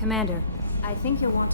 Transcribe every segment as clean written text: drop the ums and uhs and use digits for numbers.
Commander, I think you'll want...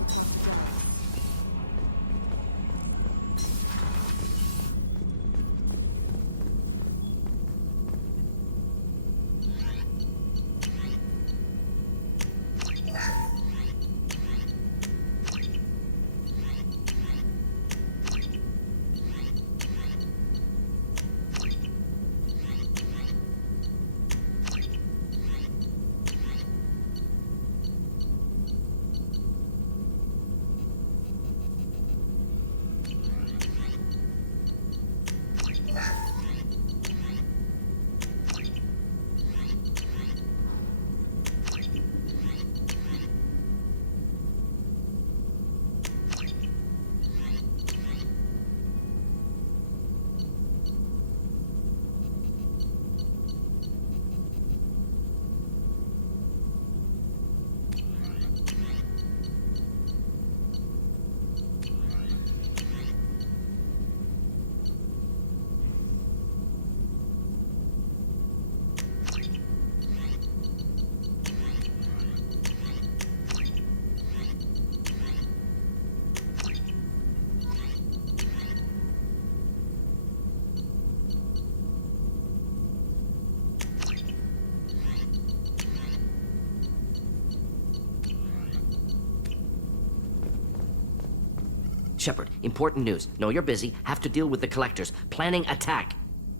Shepard, important news. Know you're busy. Have to deal with the Collectors. Planning attack.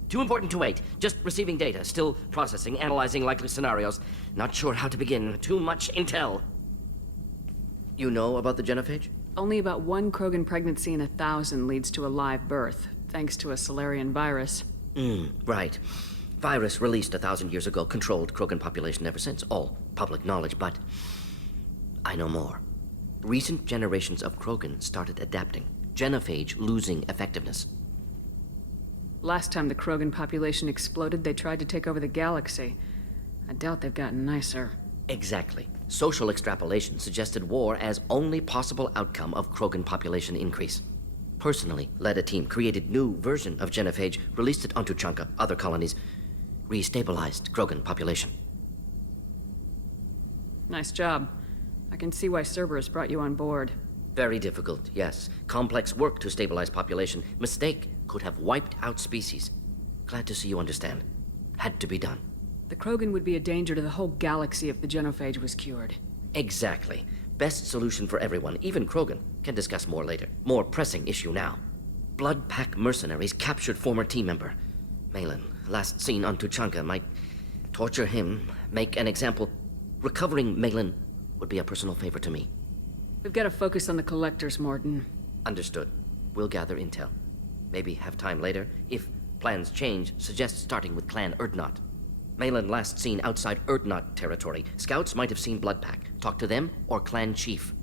Too important to wait. Just receiving data. Still processing, analyzing likely scenarios. Not sure how to begin. Too much intel. You know about the genophage? Only about one Krogan pregnancy in 1,000 leads to a live birth, thanks to a Solarian virus. Right. Virus released 1,000 years ago, controlled Krogan population ever since. All public knowledge, but I know more. Recent generations of Krogan started adapting. Genophage losing effectiveness. Last time the Krogan population exploded, they tried to take over the galaxy. I doubt they've gotten nicer. Exactly. Social extrapolation suggested war as only possible outcome of Krogan population increase. Personally led a team, created new version of genophage, released it onto Tuchanka, other colonies, restabilized Krogan population. Nice job. I can see why Cerberus brought you on board. Very difficult, yes. Complex work to stabilize population. Mistake could have wiped out species. Glad to see you understand. Had to be done. The Krogan would be a danger to the whole galaxy if the genophage was cured. Exactly. Best solution for everyone, even Krogan. Can discuss more later. More pressing issue now. Blood Pack mercenaries captured former team member. Malin, last seen on Tuchanka, might torture him, make an example. Recovering Malin would be a personal favor to me. We've got to focus on the Collectors, Mordin. Understood. We'll gather intel. Maybe have time later. If plans change, suggest starting with Clan Urdnot. Malin last seen outside Urdnot territory. Scouts might have seen Blood Pack. Talk to them or Clan Chief.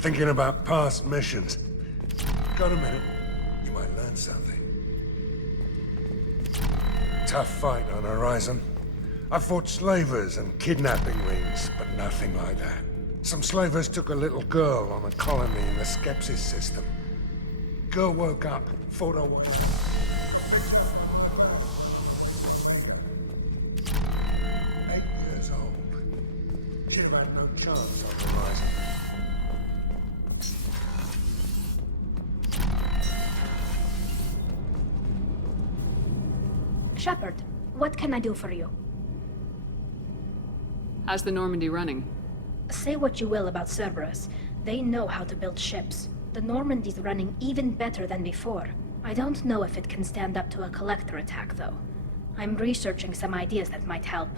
Thinking about past missions. Got a minute? You might learn something. Tough fight on Horizon. I fought slavers and kidnapping rings, but nothing like that. Some slavers took a little girl on a colony in the Skepsis system. Girl woke up, fought her way. 8 years old. She'd have had no chance on Horizon. Shepard, what can I do for you? How's the Normandy running? Say what you will about Cerberus. They know how to build ships. The Normandy's running even better than before. I don't know if it can stand up to a Collector attack, though. I'm researching some ideas that might help.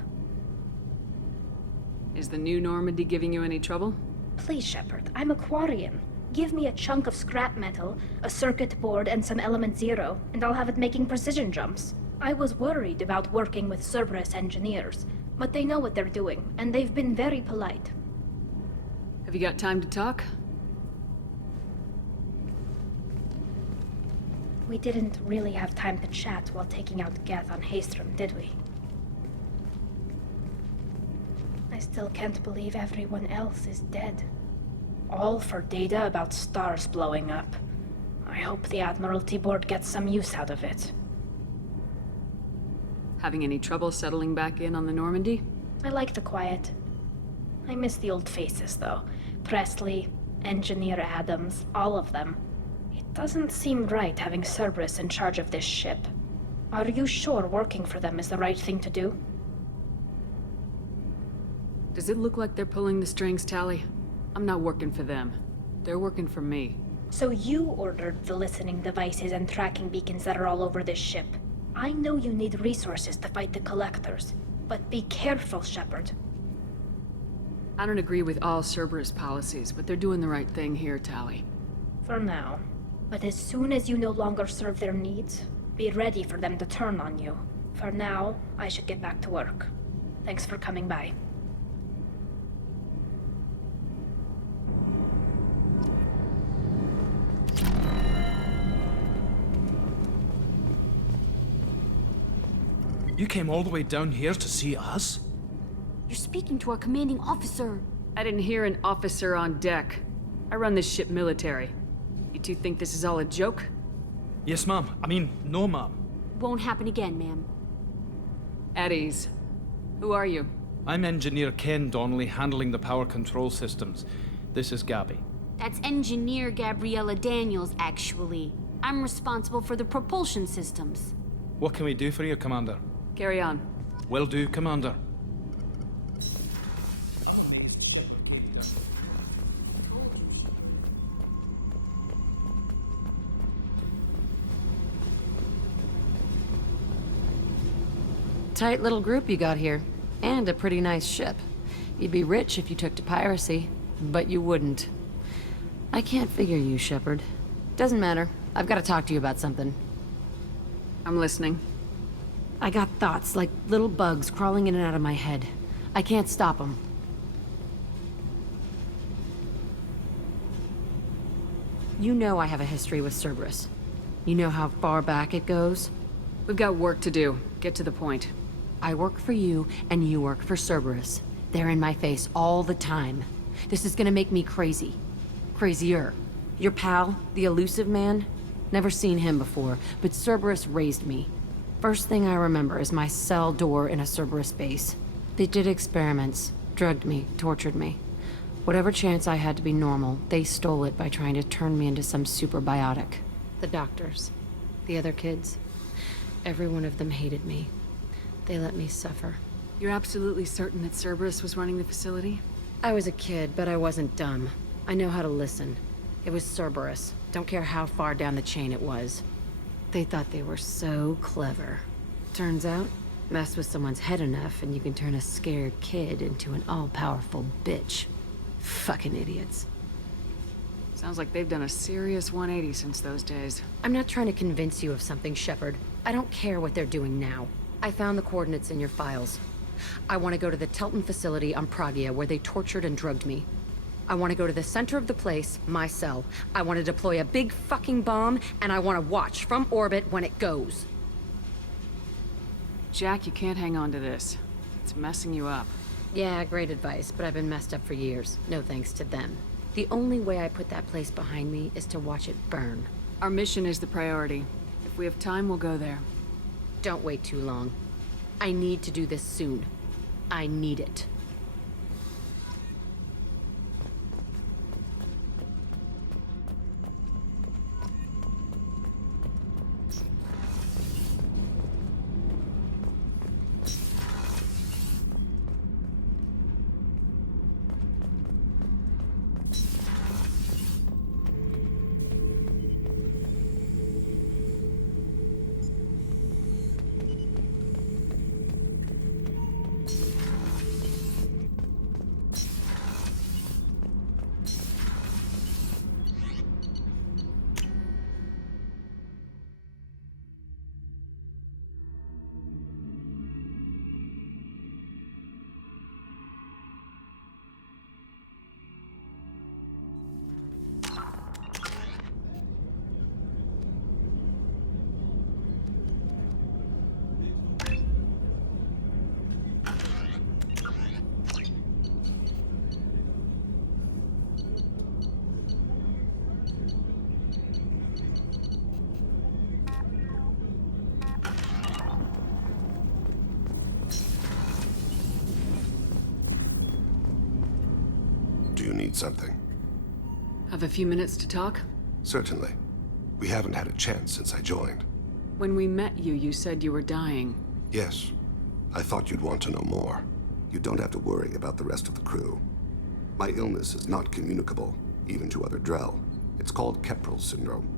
Is the new Normandy giving you any trouble? Please, Shepard, I'm a Quarian. Give me a chunk of scrap metal, a circuit board, and some element zero, and I'll have it making precision jumps. I was worried about working with Cerberus engineers, but they know what they're doing, and they've been very polite. Have you got time to talk? We didn't really have time to chat while taking out Geth on Haestrom, did we? I still can't believe everyone else is dead. All for data about stars blowing up. I hope the Admiralty Board gets some use out of it. Having any trouble settling back in on the Normandy? I like the quiet. I miss the old faces, though. Presley, Engineer Adams, all of them. It doesn't seem right having Cerberus in charge of this ship. Are you sure working for them is the right thing to do? Does it look like they're pulling the strings, Tali? I'm not working for them. They're working for me. So you ordered the listening devices and tracking beacons that are all over this ship. I know you need resources to fight the Collectors, but be careful, Shepard. I don't agree with all Cerberus policies, but they're doing the right thing here, Tali. For now. But as soon as you no longer serve their needs, be ready for them to turn on you. For now, I should get back to work. Thanks for coming by. You came all the way down here to see us? You're speaking to our commanding officer. I didn't hear an officer on deck. I run this ship military. You two think this is all a joke? Yes, ma'am. I mean, no, ma'am. Won't happen again, ma'am. At ease. Who are you? I'm Engineer Ken Donnelly, handling the power control systems. This is Gabby. That's Engineer Gabriella Daniels, actually. I'm responsible for the propulsion systems. What can we do for you, Commander? Carry on. Will do, Commander. Tight little group you got here. And a pretty nice ship. You'd be rich if you took to piracy, but you wouldn't. I can't figure you, Shepard. Doesn't matter. I've got to talk to you about something. I'm listening. I got thoughts like little bugs crawling in and out of my head. I can't stop them. You know I have a history with Cerberus. You know how far back it goes? We've got work to do. Get to the point. I work for you, and you work for Cerberus. They're in my face all the time. This is gonna make me crazy. Crazier. Your pal, the elusive man? Never seen him before, but Cerberus raised me. First thing I remember is my cell door in a Cerberus base. They did experiments, drugged me, tortured me. Whatever chance I had to be normal, they stole it by trying to turn me into some superbiotic. The doctors, the other kids, every one of them hated me. They let me suffer. You're absolutely certain that Cerberus was running the facility? I was a kid, but I wasn't dumb. I know how to listen. It was Cerberus. Don't care how far down the chain it was. They thought they were so clever. Turns out, mess with someone's head enough and you can turn a scared kid into an all-powerful bitch. Fucking idiots. Sounds like they've done a serious 180 since those days. I'm not trying to convince you of something, Shepard. I don't care what they're doing now. I found the coordinates in your files. I want to go to the Telton facility on Pragia where they tortured and drugged me. I want to go to the center of the place, my cell. I want to deploy a big fucking bomb, and I want to watch from orbit when it goes. Jack, you can't hang on to this. It's messing you up. Yeah, great advice, but I've been messed up for years. No thanks to them. The only way I put that place behind me is to watch it burn. Our mission is the priority. If we have time, we'll go there. Don't wait too long. I need to do this soon. I need it. need something. Have a few minutes to talk? Certainly. We haven't had a chance since I joined. When we met you, you said you were dying. Yes. I thought you'd want to know more. You don't have to worry about the rest of the crew. My illness is not communicable, even to other Drell. It's called Keprel syndrome.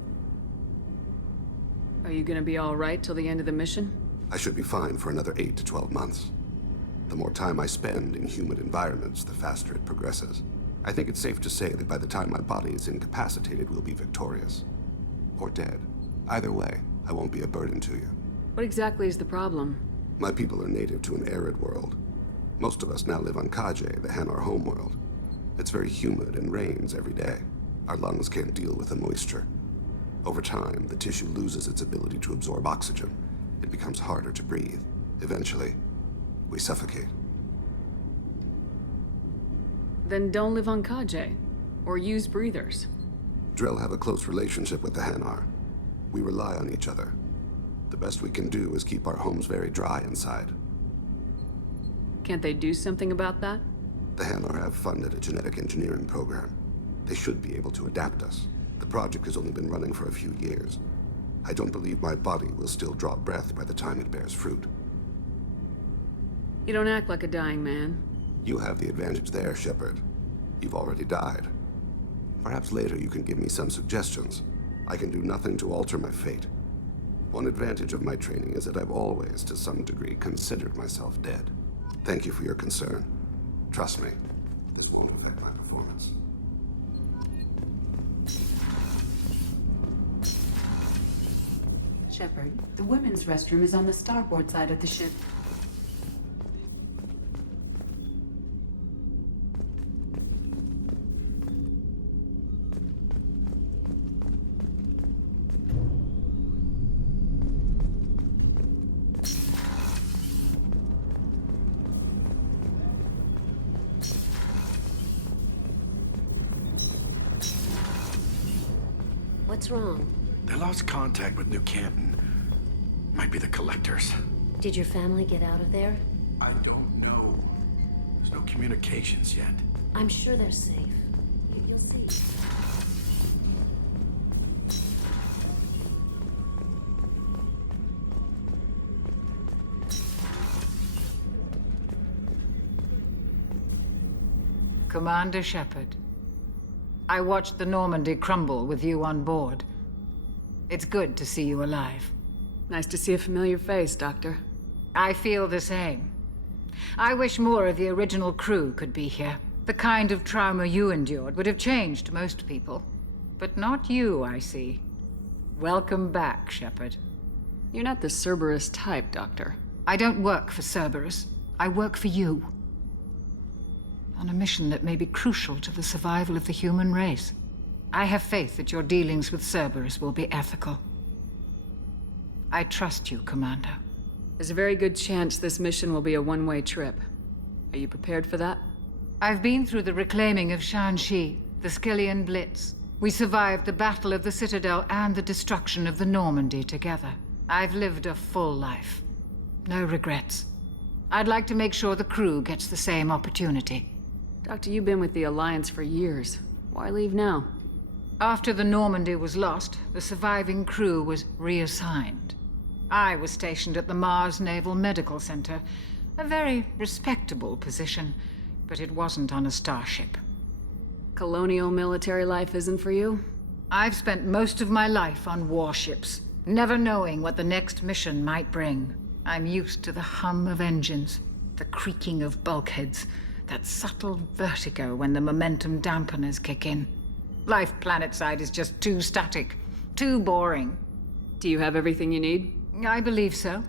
Are you gonna be alright till the end of the mission? I should be fine for another 8 to 12 months. The more time I spend in humid environments, the faster it progresses. I think it's safe to say that by the time my body is incapacitated, we'll be victorious. Or dead. Either way, I won't be a burden to you. What exactly is the problem? My people are native to an arid world. Most of us now live on Kaje, the Hanar homeworld. It's very humid and rains every day. Our lungs can't deal with the moisture. Over time, the tissue loses its ability to absorb oxygen. It becomes harder to breathe. Eventually, we suffocate. Then don't live on Kaje. Or use breathers. Drell have a close relationship with the Hanar. We rely on each other. The best we can do is keep our homes very dry inside. Can't they do something about that? The Hanar have funded a genetic engineering program. They should be able to adapt us. The project has only been running for a few years. I don't believe my body will still draw breath by the time it bears fruit. You don't act like a dying man. You have the advantage there, Shepard. You've already died. Perhaps later you can give me some suggestions. I can do nothing to alter my fate. One advantage of my training is that I've always, to some degree, considered myself dead. Thank you for your concern. Trust me, this won't affect my performance. Shepard, the women's restroom is on the starboard side of the ship. What's wrong? They lost contact with New Canton. Might be the Collectors. Did your family get out of there? I don't know. There's no communications yet. I'm sure they're safe. You'll see. Commander Shepard, I watched the Normandy crumble with you on board. It's good to see you alive. Nice to see a familiar face, Doctor. I feel the same. I wish more of the original crew could be here. The kind of trauma you endured would have changed most people. But not you, I see. Welcome back, Shepard. You're not the Cerberus type, Doctor. I don't work for Cerberus. I work for you. On a mission that may be crucial to the survival of the human race. I have faith that your dealings with Cerberus will be ethical. I trust you, Commander. There's a very good chance this mission will be a one-way trip. Are you prepared for that? I've been through the reclaiming of Shanxi, the Skillian Blitz. We survived the Battle of the Citadel and the destruction of the Normandy together. I've lived a full life. No regrets. I'd like to make sure the crew gets the same opportunity. Doctor, you've been with the Alliance for years. Why leave now? After the Normandy was lost, the surviving crew was reassigned. I was stationed at the Mars Naval Medical Center, a very respectable position, but it wasn't on a starship. Colonial military life isn't for you? I've spent most of my life on warships, never knowing what the next mission might bring. I'm used to the hum of engines, the creaking of bulkheads, that subtle vertigo when the momentum dampeners kick in. Life planetside is just too static, too boring. Do you have everything you need? I believe so.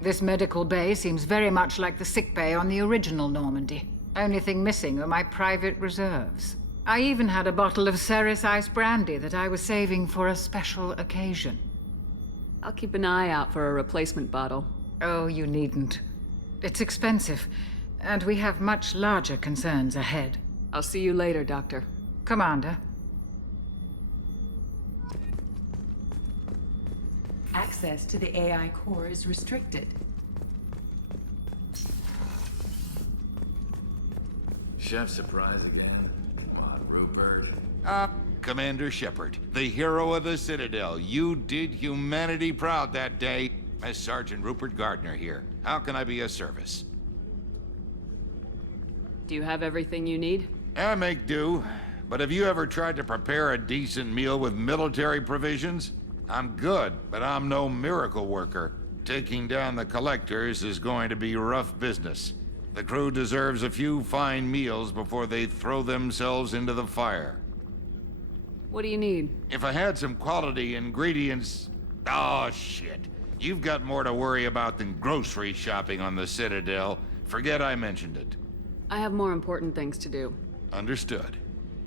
This medical bay seems very much like the sick bay on the original Normandy. Only thing missing are my private reserves. I even had a bottle of Ceres Ice Brandy that I was saving for a special occasion. I'll keep an eye out for a replacement bottle. Oh, you needn't. It's expensive, and we have much larger concerns ahead. I'll see you later, Doctor. Commander. Access to the AI core is restricted. Chef surprise again? What, Rupert. Commander Shepard, the hero of the Citadel. You did humanity proud that day. As Sergeant Rupert Gardner here. How can I be of service? Do you have everything you need? I make do. But have you ever tried to prepare a decent meal with military provisions? I'm good, but I'm no miracle worker. Taking down the Collectors is going to be rough business. The crew deserves a few fine meals before they throw themselves into the fire. What do you need? If I had some quality ingredients... Oh, shit. You've got more to worry about than grocery shopping on the Citadel. Forget I mentioned it. I have more important things to do. Understood.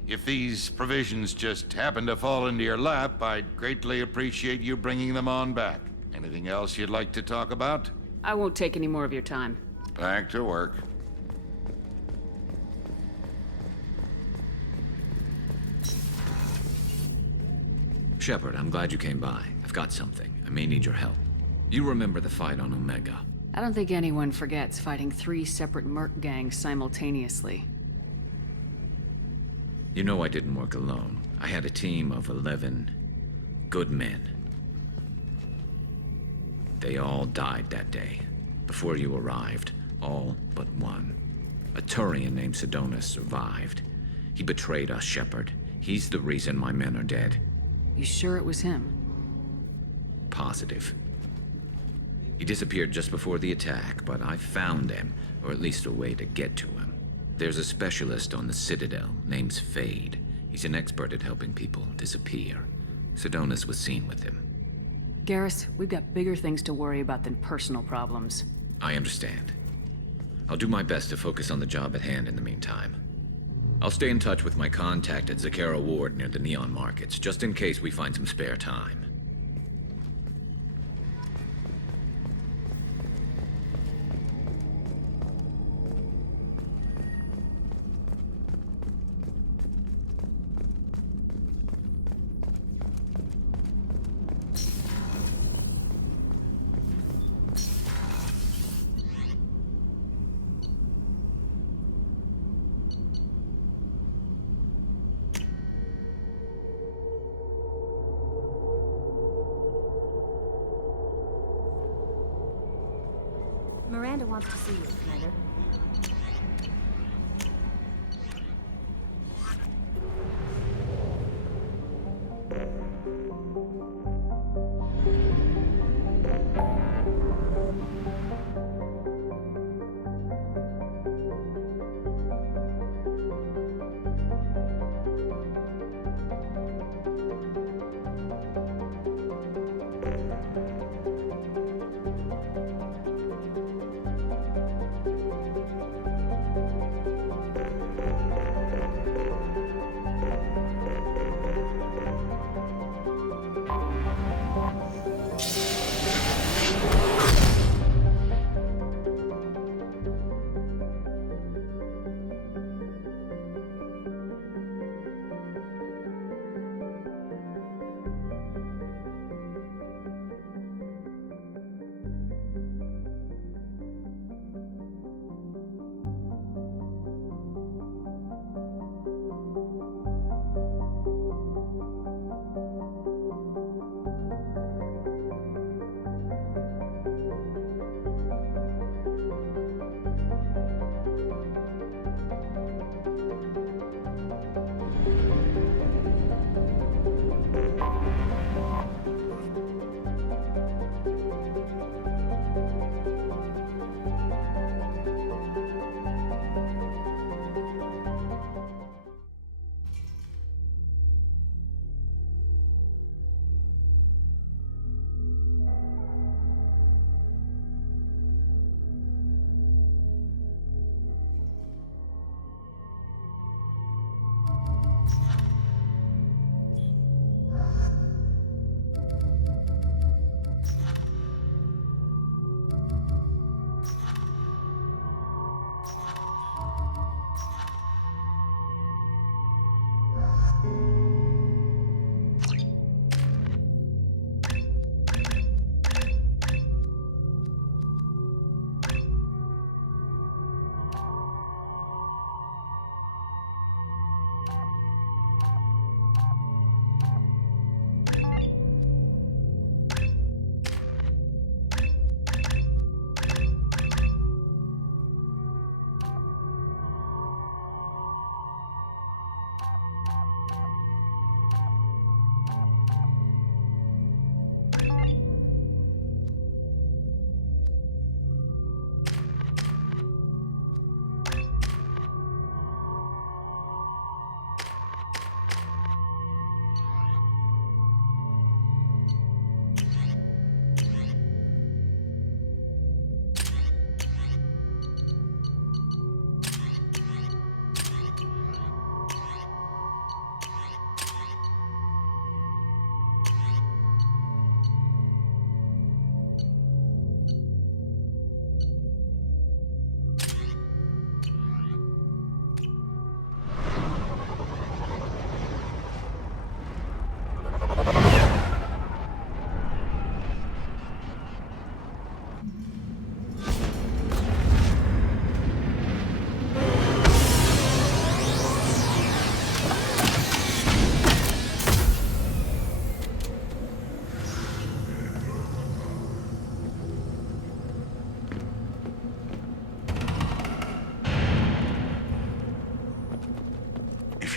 If these provisions just happen to fall into your lap, I'd greatly appreciate you bringing them on back. Anything else you'd like to talk about? I won't take any more of your time. Back to work. Shepard, I'm glad you came by. I've got something. I may need your help. You remember the fight on Omega? I don't think anyone forgets fighting 3 separate merc gangs simultaneously. You know I didn't work alone. I had a team of 11 good men. They all died that day. Before you arrived, all but one. A Turian named Sidonus survived. He betrayed us, Shepard. He's the reason my men are dead. You sure it was him? Positive. He disappeared just before the attack, but I found him, or at least a way to get to him. There's a specialist on the Citadel, named Fade. He's an expert at helping people disappear. Sidonus was seen with him. Garrus, we've got bigger things to worry about than personal problems. I understand. I'll do my best to focus on the job at hand in the meantime. I'll stay in touch with my contact at Zakera Ward near the Neon Markets, just in case we find some spare time. Miranda wants to see you, Commander.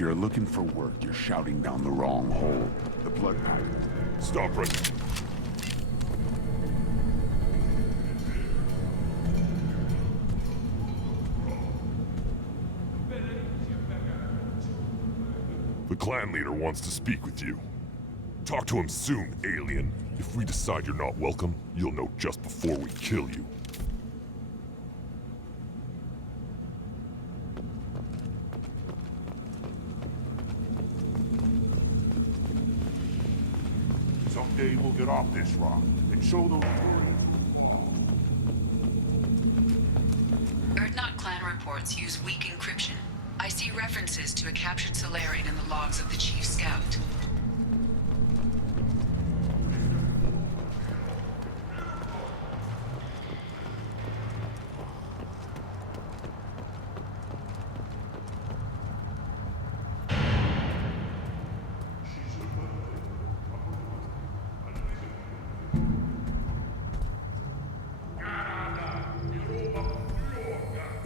If you're looking for work, you're shouting down the wrong hole. The Blood Pack. Stop right. The clan leader wants to speak with you. Talk to him soon, alien. If we decide you're not welcome, you'll know just before we kill you. Someday we'll get off this rock and show those Urdnot clan reports use weak encryption. I see references to a captured Solarian in the logs of the Chief Scout.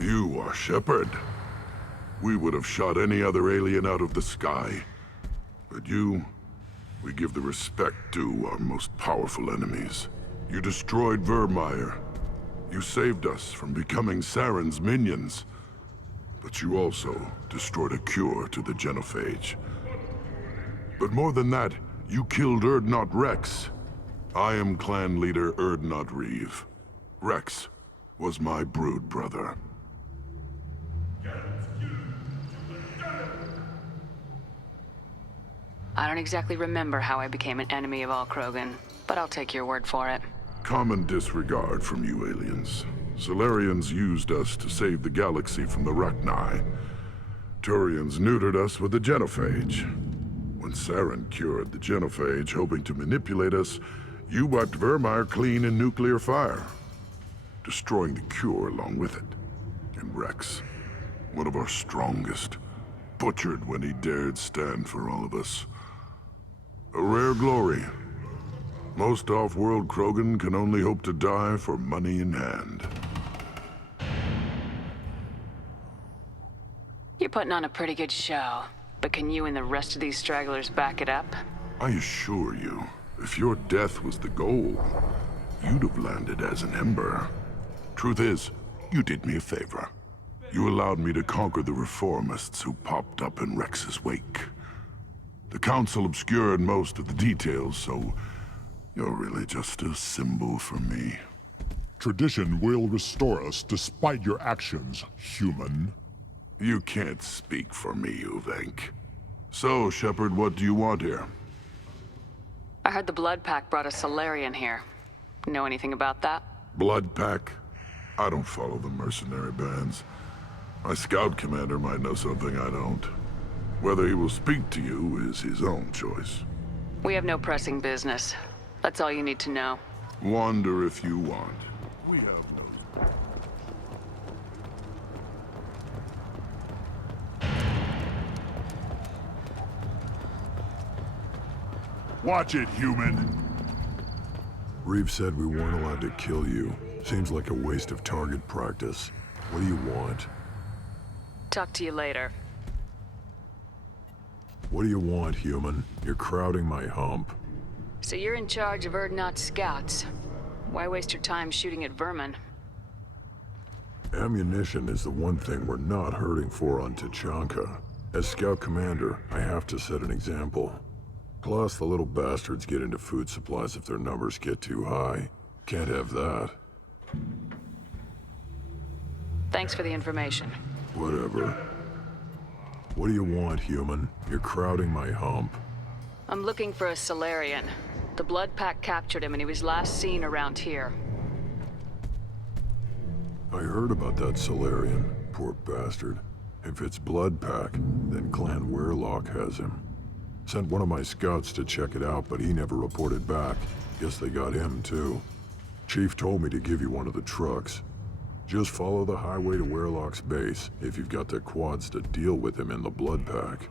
You are Shepard. We would have shot any other alien out of the sky. But you, we give the respect due our most powerful enemies. You destroyed Vermeer. You saved us from becoming Saren's minions. But you also destroyed a cure to the genophage. But more than that, you killed Urdnot Rex. I am clan leader Urdnot Reeve. Rex was my brood brother. I don't exactly remember how I became an enemy of all Krogan, but I'll take your word for it. Common disregard from you aliens. Solarians used us to save the galaxy from the Rachni. Turians neutered us with the genophage. When Saren cured the genophage, hoping to manipulate us, you wiped Vermeer clean in nuclear fire, destroying the cure along with it. And Rex, one of our strongest, butchered when he dared stand for all of us. A rare glory. Most off-world Krogan can only hope to die for money in hand. You're putting on a pretty good show, but can you and the rest of these stragglers back it up? I assure you, if your death was the goal, you'd have landed as an Ember. Truth is, you did me a favor. You allowed me to conquer the reformists who popped up in Rex's wake. The Council obscured most of the details, so you're really just a symbol for me. Tradition will restore us despite your actions, human. You can't speak for me, Uvenk. So, Shepard, what do you want here? I heard the Blood Pack brought a Solarian here. Know anything about that? Blood Pack? I don't follow the mercenary bands. My scout commander might know something I don't. Whether he will speak to you is his own choice. We have no pressing business. That's all you need to know. Wander if you want. We have Watch it, human! Reeve said we weren't allowed to kill you. Seems like a waste of target practice. What do you want? Talk to you later. What do you want, human? You're crowding my hump. So you're in charge of Urdnot scouts. Why waste your time shooting at vermin? Ammunition is the one thing we're not hurting for on Tuchanka. As scout commander, I have to set an example. Plus, the little bastards get into food supplies if their numbers get too high. Can't have that. Thanks for the information. Whatever. What do you want, human? You're crowding my hump. I'm looking for a Solarian. The Blood Pack captured him and he was last seen around here. I heard about that Solarian. Poor bastard. If it's Blood Pack, then Clan Weirlock has him. Sent one of my scouts to check it out, but he never reported back. Guess they got him, too. Chief told me to give you one of the trucks. Just follow the highway to Weirlock's base if you've got the quads to deal with him in the Blood Pack.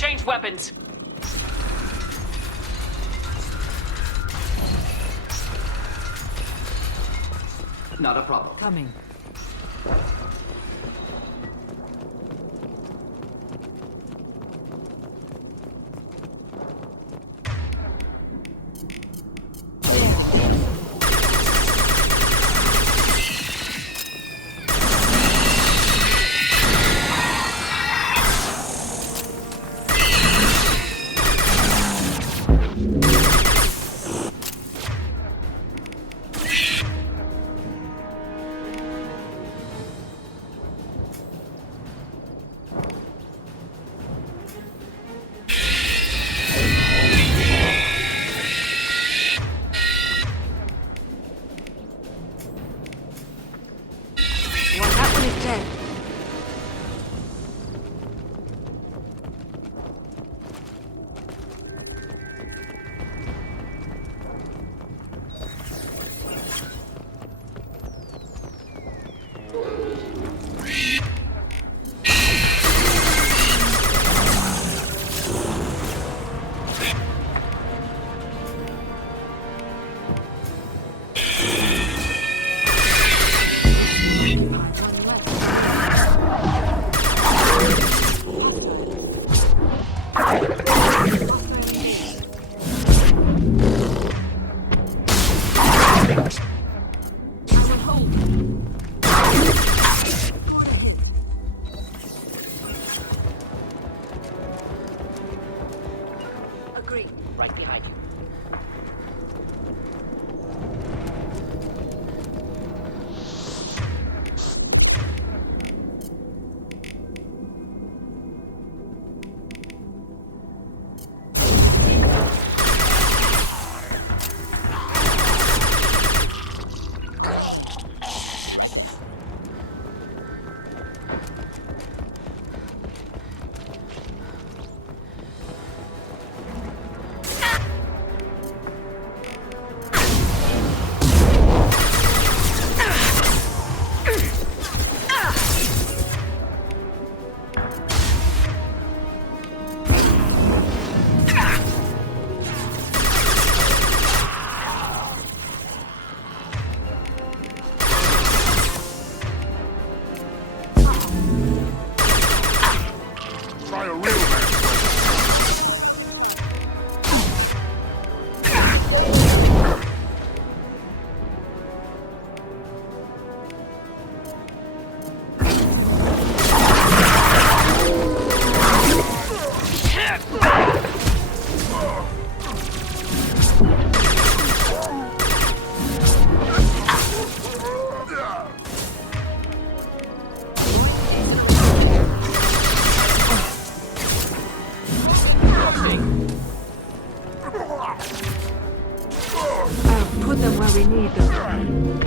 Change weapons! Not a problem. Coming. Right behind you. Put them where we need them.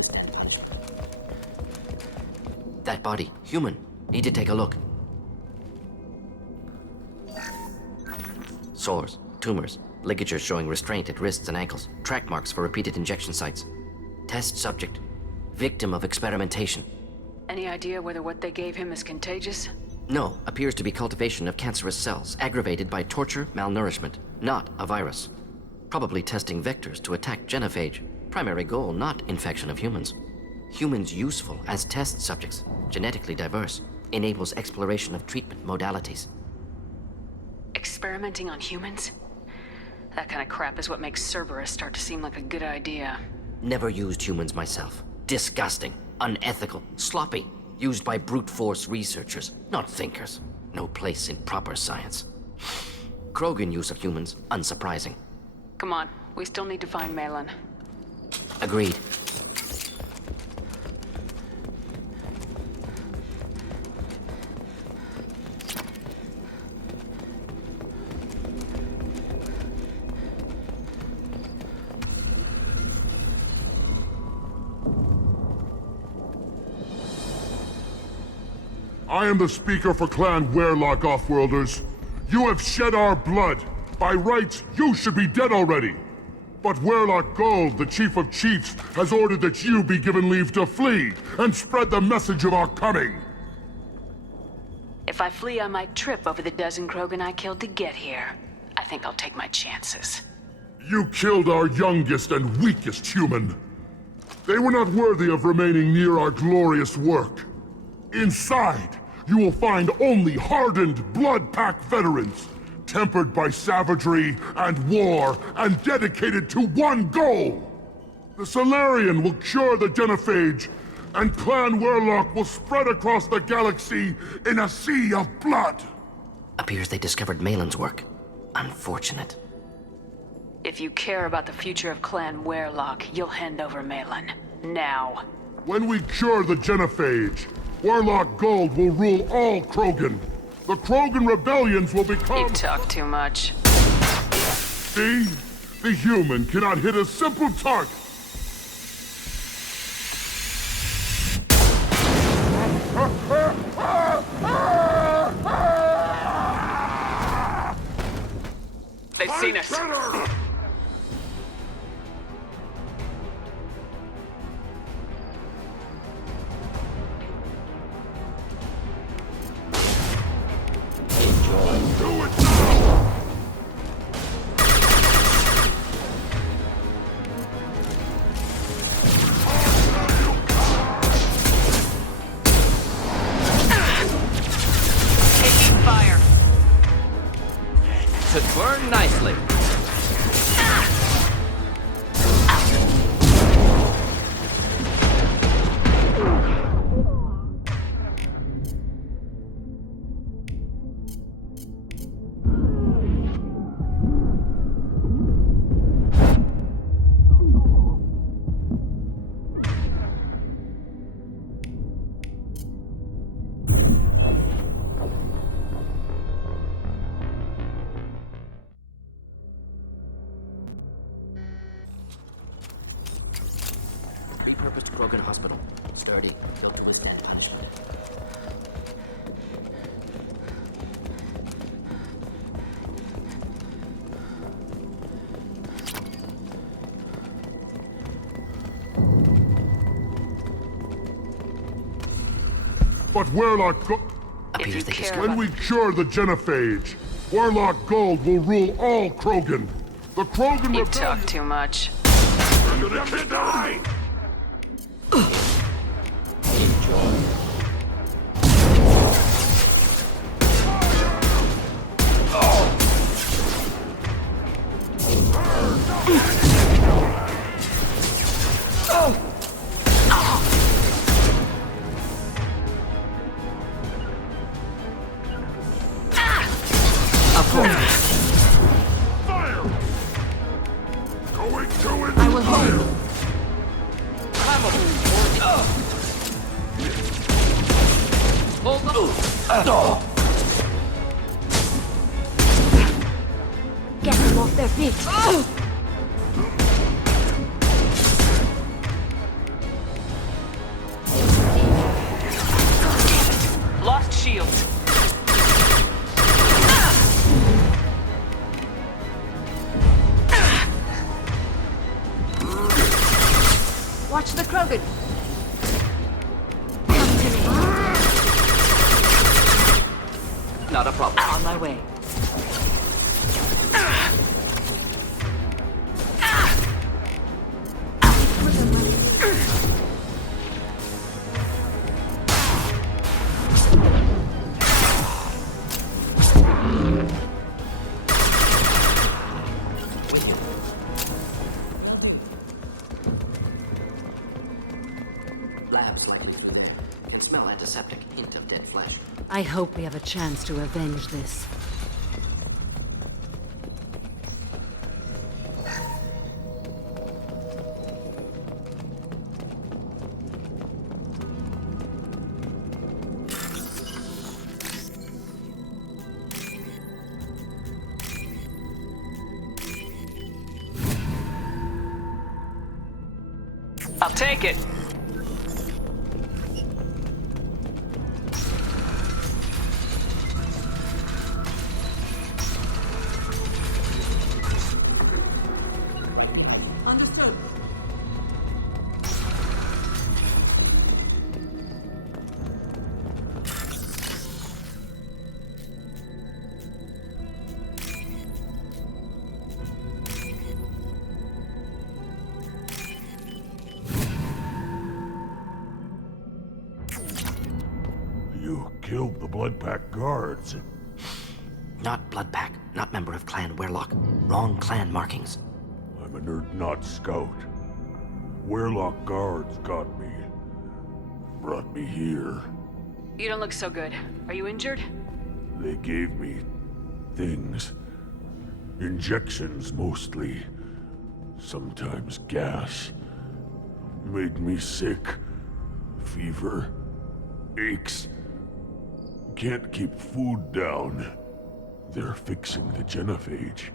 withstand punch. That body, human. Need to take a look. Sores, tumors, ligatures showing restraint at wrists and ankles, track marks for repeated injection sites. Test subject, victim of experimentation. Any idea whether what they gave him is contagious? No, appears to be cultivation of cancerous cells, aggravated by torture, malnourishment, not a virus. Probably testing vectors to attack genophage. Primary goal, not infection of humans. Humans useful as test subjects, genetically diverse, enables exploration of treatment modalities. Experimenting on humans? That kind of crap is what makes Cerberus start to seem like a good idea. Never used humans myself. Disgusting, unethical, sloppy. Used by brute force researchers, not thinkers. No place in proper science. Krogan use of humans, unsurprising. Come on, we still need to find Malin. Agreed. I am the speaker for Clan Weyrloc, Offworlders. You have shed our blood. By rights, you should be dead already. But Weyrloc Gold, the Chief of Chiefs, has ordered that you be given leave to flee and spread the message of our coming. If I flee, I might trip over the dozen Krogan I killed to get here. I think I'll take my chances. You killed our youngest and weakest human. They were not worthy of remaining near our glorious work. Inside, you will find only hardened Blood Pack veterans, tempered by savagery and war, and dedicated to one goal. The Salarian will cure the genophage, and Clan Weyrloc will spread across the galaxy in a sea of blood. Appears they discovered Malin's work. Unfortunate. If you care about the future of Clan Weyrloc, you'll hand over Malin. Now. When we cure the genophage, Weyrloc Gold will rule all Krogan. The Krogan rebellions will become— You talk too much. See? The human cannot hit a simple target. They've seen us. Should burn nicely. Repurposed Krogan hospital. Sturdy, built to withstand punishment. But Weyrloc When we cure the genophage, Weyrloc Gold will rule all Krogan. The Krogan You talk too much. You're gonna die! Fire! Going to it! I will hold. Get them off their feet. Watch the Krogan! Not a problem. On my way. Labs like it through there. Can smell antiseptic. Hint of dead flesh. I hope we have a chance to avenge this. I'll take it. You killed the Bloodpack guards. Not Bloodpack. Not member of Clan Werlock. Wrong clan markings. I'm a nerd, not scout. Werlock guards got me. Brought me here. You don't look so good. Are you injured? They gave me things. Injections, mostly. Sometimes gas. Made me sick. Fever. Aches. Can't keep food down. They're fixing the genophage.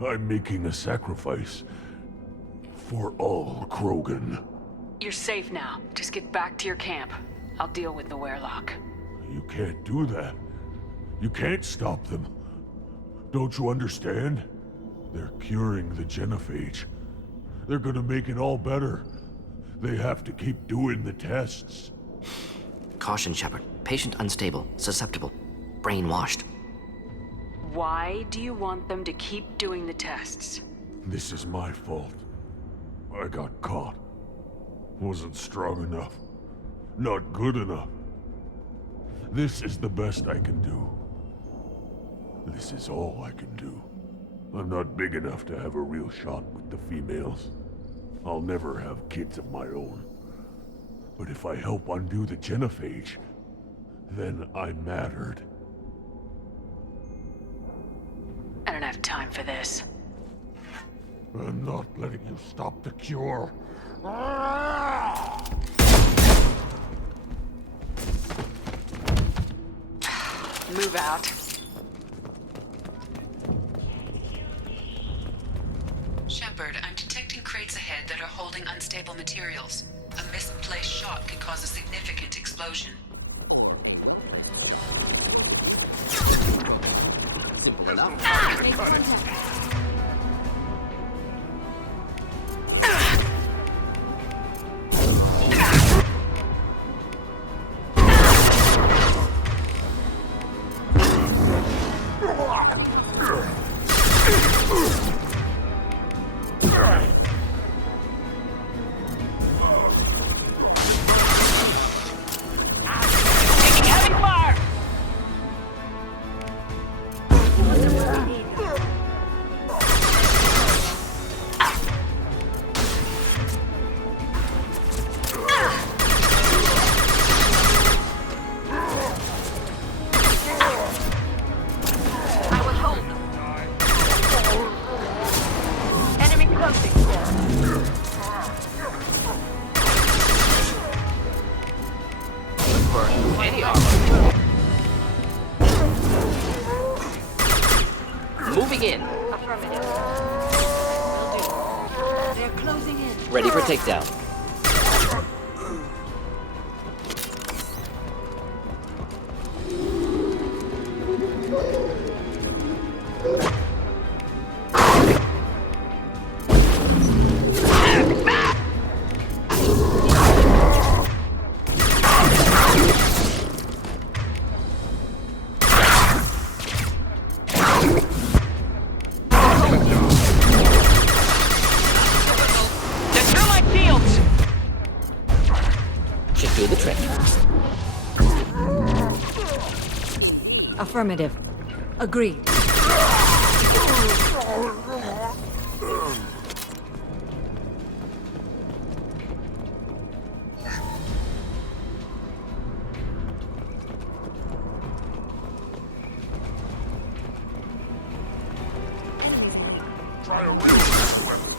I'm making a sacrifice. For all Krogan. You're safe now. Just get back to your camp. I'll deal with the Werlock. You can't do that. You can't stop them. Don't you understand? They're curing the genophage. They're gonna make it all better. They have to keep doing the tests. Caution, Shepard. Patient unstable, susceptible, brainwashed. Why do you want them to keep doing the tests? This is my fault. I got caught. Wasn't strong enough. Not good enough. This is the best I can do. This is all I can do. I'm not big enough to have a real shot with the females. I'll never have kids of my own. But if I help undo the genophage, then I mattered. I don't have time for this. I'm not letting you stop the cure. Move out. Shepard, I'm detecting crates ahead that are holding unstable materials. A misplaced shot could cause a significant explosion. Simple enough. Moving in. Affirmative. Will do. They're closing in. Ready for takedown. Affirmative. Agreed. Try a real mass weapon.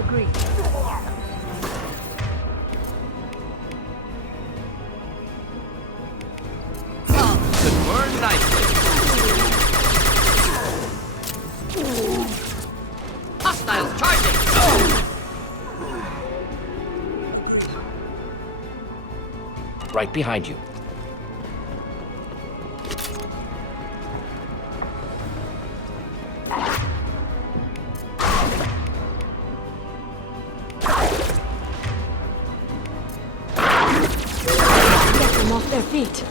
Agreed. Could burn nicely. Hostiles charging! Right behind you. Get them off their feet.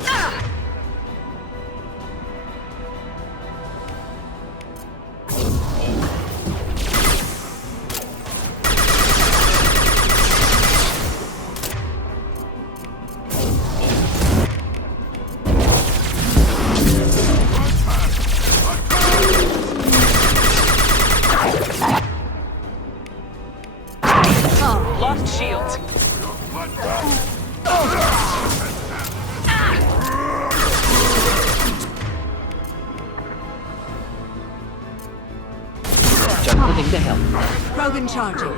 Lost shields. Just putting the help. Krogan charging.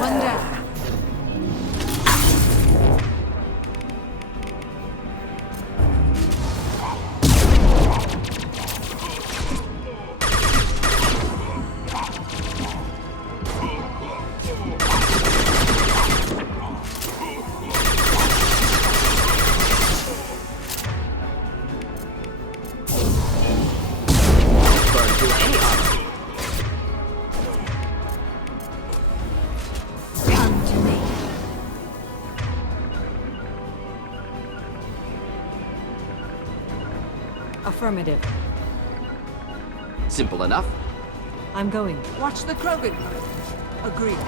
One down. Burn through any armor. Come to me. Affirmative. Simple enough. I'm going. Watch the Krogan. Agreed.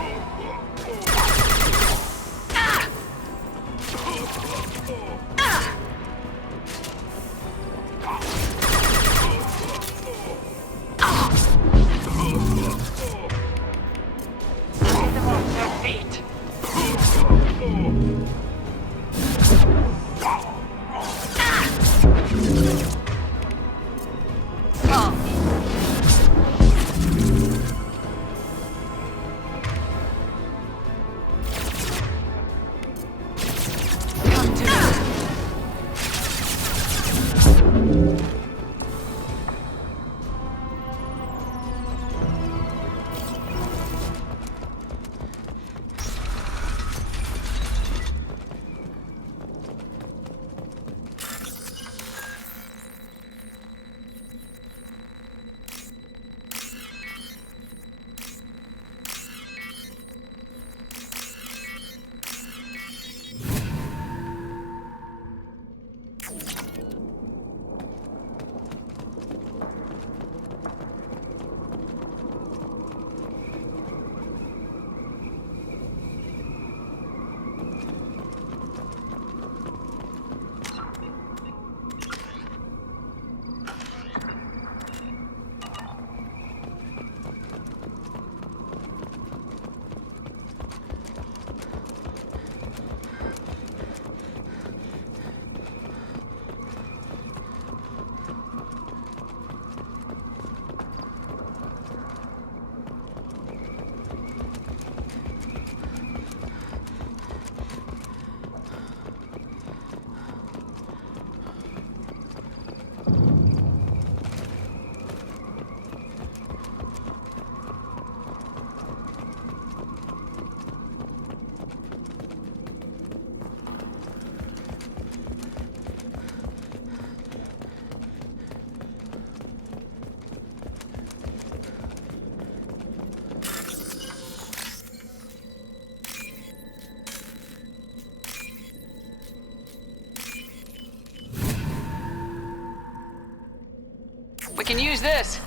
We can use this.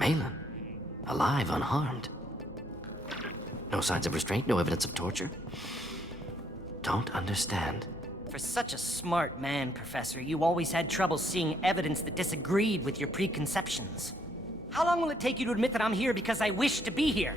Malin, alive, unharmed. No signs of restraint, no evidence of torture. Don't understand. For such a smart man, Professor, you always had trouble seeing evidence that disagreed with your preconceptions. How long will it take you to admit that I'm here because I wish to be here?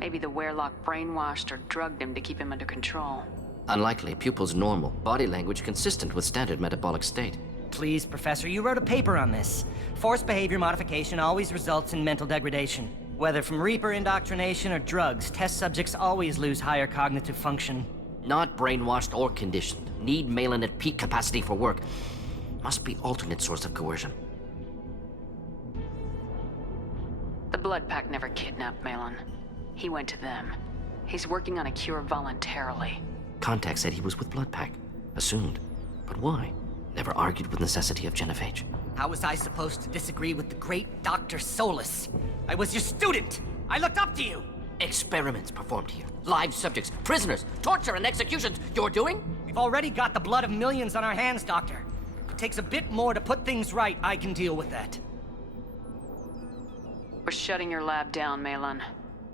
Maybe the Werelock brainwashed or drugged him to keep him under control. Unlikely. Pupils normal. Body language consistent with standard metabolic state. Please, Professor, you wrote a paper on this. Forced behavior modification always results in mental degradation. Whether from Reaper indoctrination or drugs, test subjects always lose higher cognitive function. Not brainwashed or conditioned. Need Malin at peak capacity for work. Must be alternate source of coercion. The Blood Pack never kidnapped Malin. He went to them. He's working on a cure voluntarily. Contact said he was with Blood Pack. Assumed. But why? Never argued with necessity of genophage. How was I supposed to disagree with the great Dr. Solus? I was your student! I looked up to you! Experiments performed here. Live subjects, prisoners, torture and executions. You're doing? We've already got the blood of millions on our hands, Doctor. If it takes a bit more to put things right, I can deal with that. We're shutting your lab down, Malin.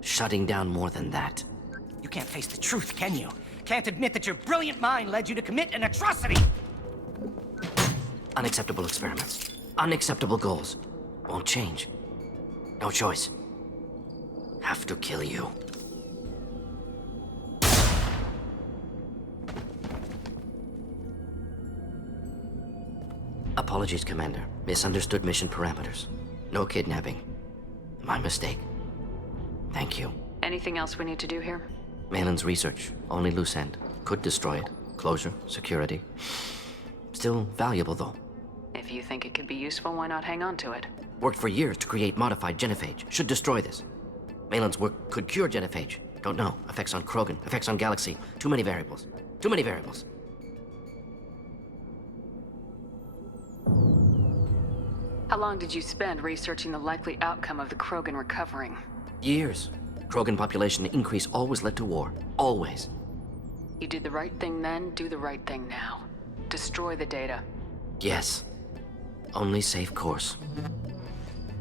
Shutting down more than that. You can't face the truth, can you? Can't admit that your brilliant mind led you to commit an atrocity! Unacceptable experiments. Unacceptable goals. Won't change. No choice. Have to kill you. Apologies, Commander. Misunderstood mission parameters. No kidnapping. My mistake. Thank you. Anything else we need to do here? Malin's research. Only loose end. Could destroy it. Closure. Security. Still valuable, though. If you think it could be useful, why not hang on to it? Worked for years to create modified genophage. Should destroy this. Malin's work could cure genophage. Don't know. Effects on Krogan. Effects on Galaxy. Too many variables. Too many variables. How long did you spend researching the likely outcome of the Krogan recovering? Years. Krogan population increase always led to war. Always. You did the right thing then, do the right thing now. Destroy the data. Yes. Only safe course.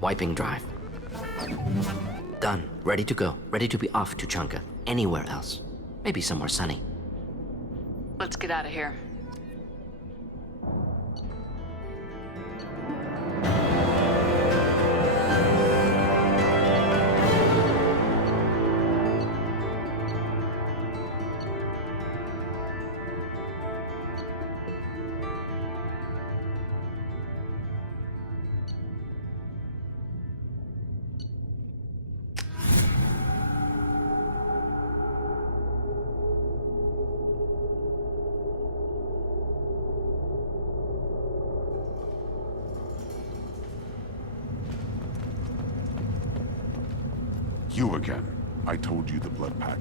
Wiping drive. Done. Ready to go. Ready to be off to Tuchanka. Anywhere else. Maybe somewhere sunny. Let's get out of here. You again. I told you the Blood Pack.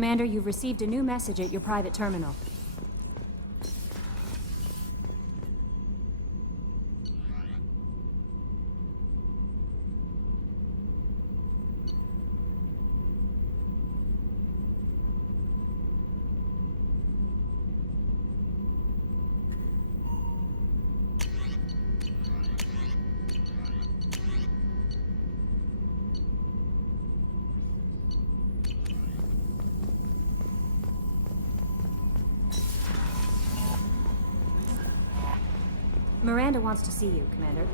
Commander, you've received a new message at your private terminal. Miranda wants to see you, Commander.